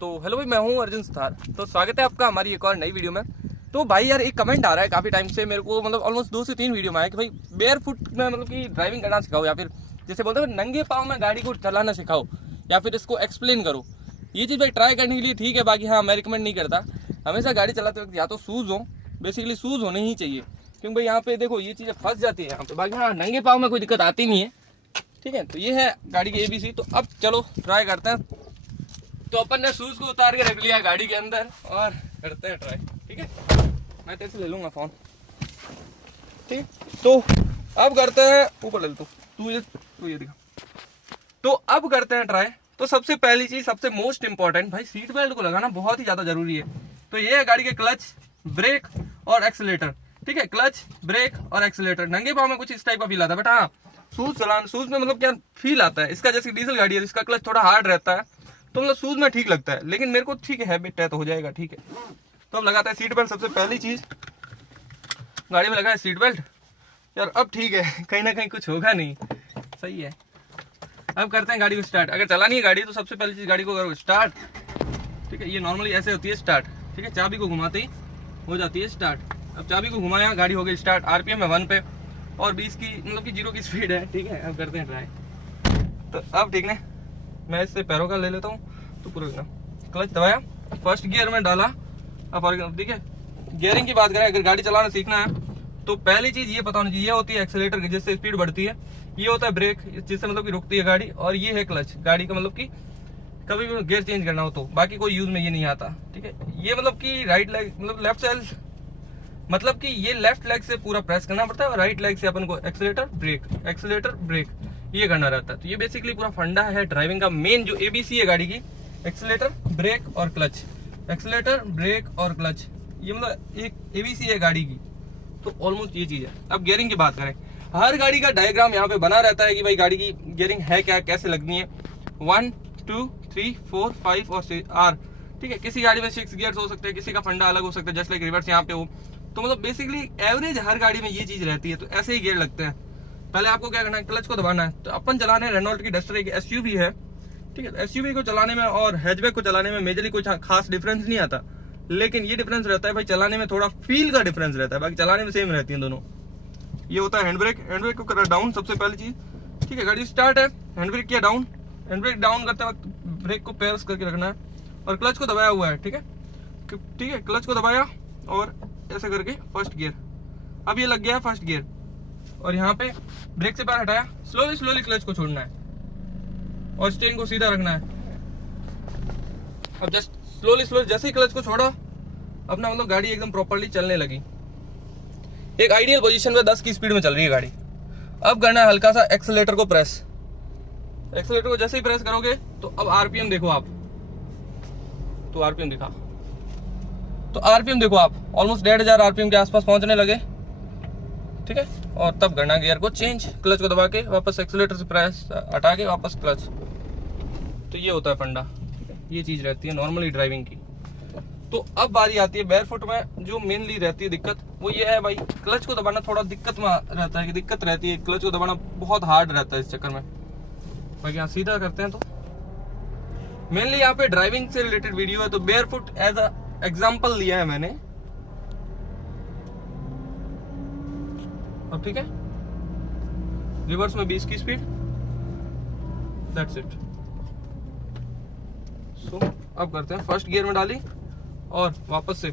तो हेलो भाई, मैं हूँ अर्जुन सुथार। तो स्वागत है आपका हमारी एक और नई वीडियो में। तो भाई यार, एक कमेंट आ रहा है काफ़ी टाइम से मेरे को, मतलब ऑलमोस्ट 2 से 3 वीडियो में आया कि भाई बेयर फुट में मतलब कि ड्राइविंग करना सिखाओ, या फिर जैसे बोलते हैं नंगे पाँव में गाड़ी को चलाना सिखाओ, या फिर इसको एक्सप्लेन करो। ये चीज़ भाई ट्राई करने के लिए ठीक है, बाकी हाँ मैं रिकमेंड नहीं करता। हमेशा गाड़ी चलाते वक्त या तो शूज़ हो, बेसिकली शूज़ होने ही चाहिए, क्योंकि भाई यहाँ पे देखो ये चीज़ें फंस जाती है यहाँ पे। बाकी हाँ नंगे पाँव में कोई दिक्कत आती नहीं है, ठीक है। तो ये है गाड़ी की ABC। तो अब चलो ट्राई करते हैं। तो अपन ने शूज को उतार के रख लिया गाड़ी के अंदर और करते हैं ट्राई, ठीक है। मैं तेरे से ले लूंगा फोन, ठीक। तो अब करते हैं, ऊपर ले तू ये दिखा। तो अब करते हैं ट्राई। तो सबसे पहली चीज, सबसे मोस्ट इंपॉर्टेंट भाई, सीट बेल्ट को लगाना बहुत ही ज्यादा जरूरी है। तो ये है गाड़ी के क्लच, ब्रेक और एक्सीलेटर, ठीक है। क्लच, ब्रेक और एक्सीलेटर। नंगे पाँव में कुछ इस टाइप का फील आता है, बट हाँ शूज में मतलब क्या फील आता है इसका, जैसे डीजल गाड़ी है इसका क्लच थोड़ा हार्ड रहता है, तो मतलब शूज में ठीक लगता है। लेकिन मेरे को ठीक है, हैबिट है तो हो जाएगा, ठीक है। तो अब लगाता है सीट बेल्ट। सबसे पहली चीज गाड़ी में लगा है सीट बेल्ट यार। अब ठीक है, कहीं ना कहीं कुछ होगा नहीं, सही है। अब करते हैं गाड़ी को स्टार्ट। अगर चलानी है गाड़ी तो सबसे पहली चीज गाड़ी को करो स्टार्ट, ठीक है। ये नॉर्मली ऐसे होती है स्टार्ट, ठीक है। चाबी को घुमाते ही हो जाती है स्टार्ट। अब चाबी को घुमाया, गाड़ी हो गई स्टार्ट। RPM है 1 पे और 20 की मतलब कि 0 की स्पीड है, ठीक है। अब करते हैं ट्राई। तो अब ठीक है, मैं इससे पैरों का ले लेता हूँ। तो पूरा क्लच दबाया, फर्स्ट गियर में डाला। अब ठीक है, गियरिंग की बात करें, अगर गाड़ी चलाना सीखना है तो पहली चीज ये पता होनी चाहिए, ये होती है एक्सीलेटर जिससे स्पीड बढ़ती है, ये होता है ब्रेक जिससे मतलब कि रुकती है गाड़ी, और ये है क्लच गाड़ी का, मतलब कि कभी भी गियर चेंज करना हो तो। बाकी कोई यूज में ये नहीं आता, ठीक है। ये मतलब कि राइट लेग मतलब लेफ्ट साइड, मतलब कि ये लेफ्ट लेग से पूरा प्रेस करना पड़ता है और राइट लेग से अपन को एक्सीलेटर ब्रेक ये करना रहता है। तो ये बेसिकली पूरा फंडा है ड्राइविंग का। मेन जो ABC है गाड़ी की, एक्सीलेटर, ब्रेक और क्लच, एक्सीलेटर, ब्रेक और क्लच, ये मतलब एक ABC है गाड़ी की। तो ऑलमोस्ट ये चीज है। अब गियरिंग की बात करें, हर गाड़ी का डायग्राम यहाँ पे बना रहता है कि भाई गाड़ी की गियरिंग है क्या, कैसे लगनी है। 1 2 3 4 5 और 6 R, ठीक है। किसी गाड़ी में 6 गियर्स हो सकते हैं, किसी का फंडा अलग हो सकता है, जैसे लाइक रिवर्स यहाँ पे हो। तो मतलब बेसिकली एवरेज हर गाड़ी में ये चीज रहती है। तो ऐसे ही गियर लगते हैं। पहले आपको क्या करना है, क्लच को दबाना है। तो अपन चलाने रेनॉल्ट की डस्टर एक SUV है, ठीक है। SUV को चलाने में और हैचबैक को चलाने में मेजरली कोई खास डिफरेंस नहीं आता, लेकिन ये डिफरेंस रहता है भाई चलाने में, थोड़ा फील का डिफरेंस रहता है। बाकी चलाने में सेम रहती है दोनों। ये होता है हैंड ब्रेक को करा डाउन सबसे पहली चीज, ठीक है। गाड़ी स्टार्ट है, हैंड ब्रेक किया डाउन, हैंड ब्रेक डाउन करते वक्त ब्रेक को प्रेस करके रखना है और क्लच को दबाया हुआ है, ठीक है। क्लच को दबाया और ऐसे करके फर्स्ट गियर। अब ये लग गया फर्स्ट गियर और यहाँ पे ब्रेक से पैर हटाया, स्लोली क्लच को छोड़ना है और स्टीयरिंग को सीधा रखना है। अब जस्ट स्लोली जैसे ही क्लच को छोड़ा, अपना मतलब गाड़ी एकदम प्रॉपर्ली चलने लगी। एक आइडियल पोजीशन पे 10 की स्पीड में चल रही है गाड़ी। अब करना है हल्का सा एक्सीलेटर को प्रेस। एक्सीलेटर को जैसे ही प्रेस करोगे तो अब RPM देखो आप, तो RPM दिखा, तो RPM देखो आप, ऑलमोस्ट 1500 RPM के आसपास पहुंचने लगे, ठीक है। और तब करना गियर को चेंज, क्लच को दबा के वापस एक्सीलेटर से प्रेस हटा के वापस क्लच। तो ये होता है फंडा, ठीक है। ये चीज रहती है नॉर्मली ड्राइविंग की। तो अब बारी आती है बैरफुट में, जो मेनली रहती है दिक्कत, वो ये है भाई क्लच को दबाना थोड़ा दिक्कत में रहता है, कि दिक्कत रहती है। क्लच को दबाना बहुत हार्ड रहता है इस चक्कर में। बाकी यहाँ सीधा करते हैं तो मेनली यहाँ पे ड्राइविंग से रिलेटेड वीडियो है, तो बैरफुट एज अ एग्जाम्पल लिया है मैंने। अब ठीक है, रिवर्स में 20 की स्पीड, दैट्स इट। सो अब करते हैं फर्स्ट गियर में डाली और वापस से।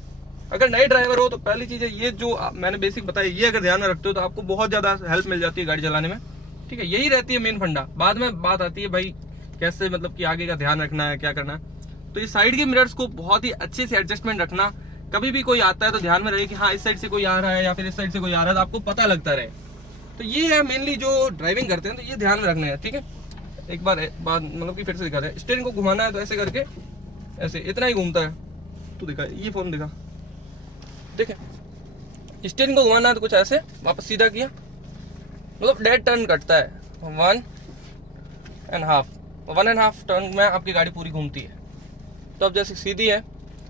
अगर नए ड्राइवर हो तो पहली चीज है ये जो मैंने बेसिक बताया, ये अगर ध्यान में रखते हो तो आपको बहुत ज्यादा हेल्प मिल जाती है गाड़ी चलाने में, ठीक है। यही रहती है मेन फंडा। बाद में बात आती है भाई कैसे मतलब कि आगे का ध्यान रखना है, क्या करना है। तो ये साइड के मिरर्स को बहुत ही अच्छे से एडजस्टमेंट रखना। कभी भी कोई आता है तो ध्यान में रहे कि हाँ इस साइड से कोई आ रहा है या फिर इस साइड से कोई आ रहा है, तो आपको पता लगता रहे। तो ये है मेनली जो ड्राइविंग करते हैं, तो ये ध्यान में रखना है, ठीक है। एक बार बाद मतलब कि फिर से दिखाते हैं। स्टीयरिंग को घुमाना है तो ऐसे करके, ऐसे इतना ही घूमता है। तू दिखा, ये फोन दिखा, देखे। स्टीयरिंग को घुमाना है तो कुछ ऐसे, वापस सीधा किया, मतलब डेड टर्न कटता है। 1.5 टर्न में आपकी गाड़ी पूरी घूमती है। तो अब जैसे सीधी है,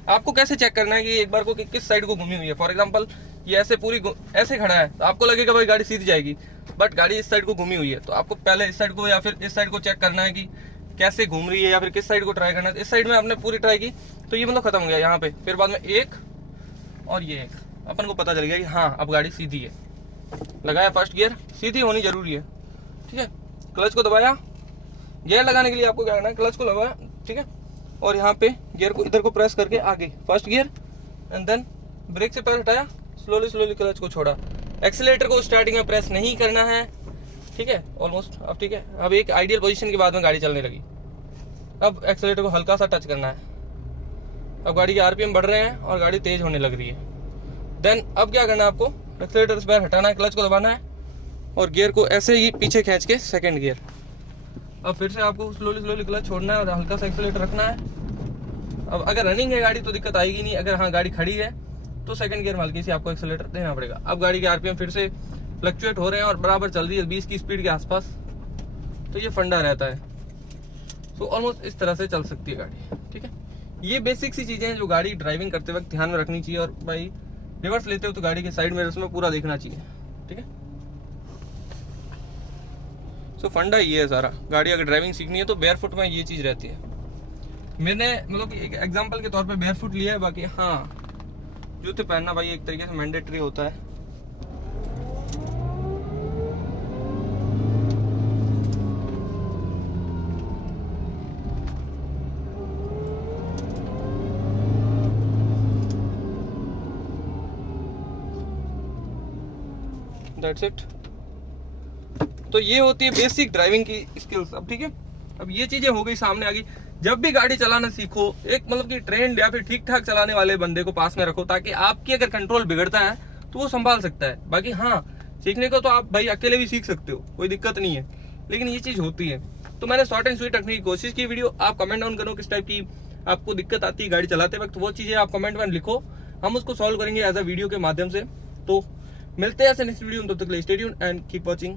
आपको कैसे चेक करना है कि एक बार को कि किस साइड को घूमी हुई है। फॉर एग्जांपल ये ऐसे पूरी ऐसे खड़ा है तो आपको लगेगा भाई गाड़ी सीधी जाएगी, बट गाड़ी इस साइड को घूमी हुई है, तो आपको पहले इस साइड को या फिर इस साइड को चेक करना है कि कैसे घूम रही है या फिर किस साइड को ट्राई करना है। इस साइड में आपने पूरी ट्राई की तो ये मतलब खत्म हो गया यहाँ पे। फिर बाद में एक और ये एक, अपन को पता चल गया कि हाँ अब गाड़ी सीधी है। लगाया फर्स्ट गियर, सीधी होनी जरूरी है, ठीक है। क्लच को दबाया, गियर लगाने के लिए आपको क्या करना है, क्लच को लगाया, ठीक है, और यहाँ पे गियर को इधर को प्रेस करके आगे first gear and then brake से पैर हटाया, स्लोली स्लोली क्लच को छोड़ा। एक्सीलेटर को स्टार्टिंग में प्रेस नहीं करना है, ठीक है, ऑलमोस्ट अब ठीक है। अब एक आइडियल पोजीशन के बाद में गाड़ी चलने लगी। अब एक्सीलेटर को हल्का सा टच करना है। अब गाड़ी के आरपीएम बढ़ रहे हैं और गाड़ी तेज होने लग रही है। देन अब क्या करना है, आपको एक्सीलेटर से पैर हटाना है, क्लच को दबाना है और गियर को ऐसे ही पीछे खींच के सेकंड गियर। अब फिर से आपको स्लोली स्लोली क्लच छोड़ना है और हल्का सा एक्सीलेटर रखना है। अब अगर रनिंग है गाड़ी तो दिक्कत आएगी नहीं, अगर हाँ गाड़ी खड़ी है तो सेकंड गियर में हल्की सी आपको एक्सीलेटर देना पड़ेगा। अब गाड़ी के आरपीएम फिर से फ्लक्चुएट हो रहे हैं और बराबर चल रही है 20 की स्पीड के आसपास, तो ये फंडा रहता है। तो ऑलमोस्ट इस तरह से चल सकती है गाड़ी, ठीक है। ये बेसिक सी चीजें हैं जो गाड़ी ड्राइविंग करते वक्त ध्यान में रखनी चाहिए। और भाई रिवर्स लेते हो तो गाड़ी के साइड मिरर्स में पूरा देखना चाहिए, ठीक है। सो फंडा ये है सारा। गाड़ी अगर ड्राइविंग सीखनी है तो बेयरफुट में ये चीज रहती है। मैंने मतलब एक एग्जांपल के तौर पे बेयरफुट लिया है, बाकी हाँ जूते पहनना भाई एक तरीके से मैंडेटरी होता है। That's it। तो ये होती है बेसिक ड्राइविंग की स्किल्स। अब ठीक है, अब ये चीजें हो गई सामने आ गई। जब भी गाड़ी चलाना सीखो एक मतलब कि ट्रेंड या फिर ठीक ठाक चलाने वाले बंदे को पास में रखो, ताकि आपकी अगर कंट्रोल बिगड़ता है तो वो संभाल सकता है। बाकी हाँ सीखने को तो आप भाई अकेले भी सीख सकते हो, कोई दिक्कत नहीं है, लेकिन ये चीज होती है। तो मैंने शॉर्ट एंड स्वीट रखने की कोशिश की वीडियो। आप कमेंट डाउन करो किस टाइप की आपको दिक्कत आती है गाड़ी चलाते वक्त, वो चीजें आप कमेंट में लिखो, हम उसको सॉल्व करेंगे एज अ वीडियो के माध्यम से। तो मिलते हैं ऐसे नेक्स्ट वीडियो में, तब तक के लिए stay tuned and keep watching.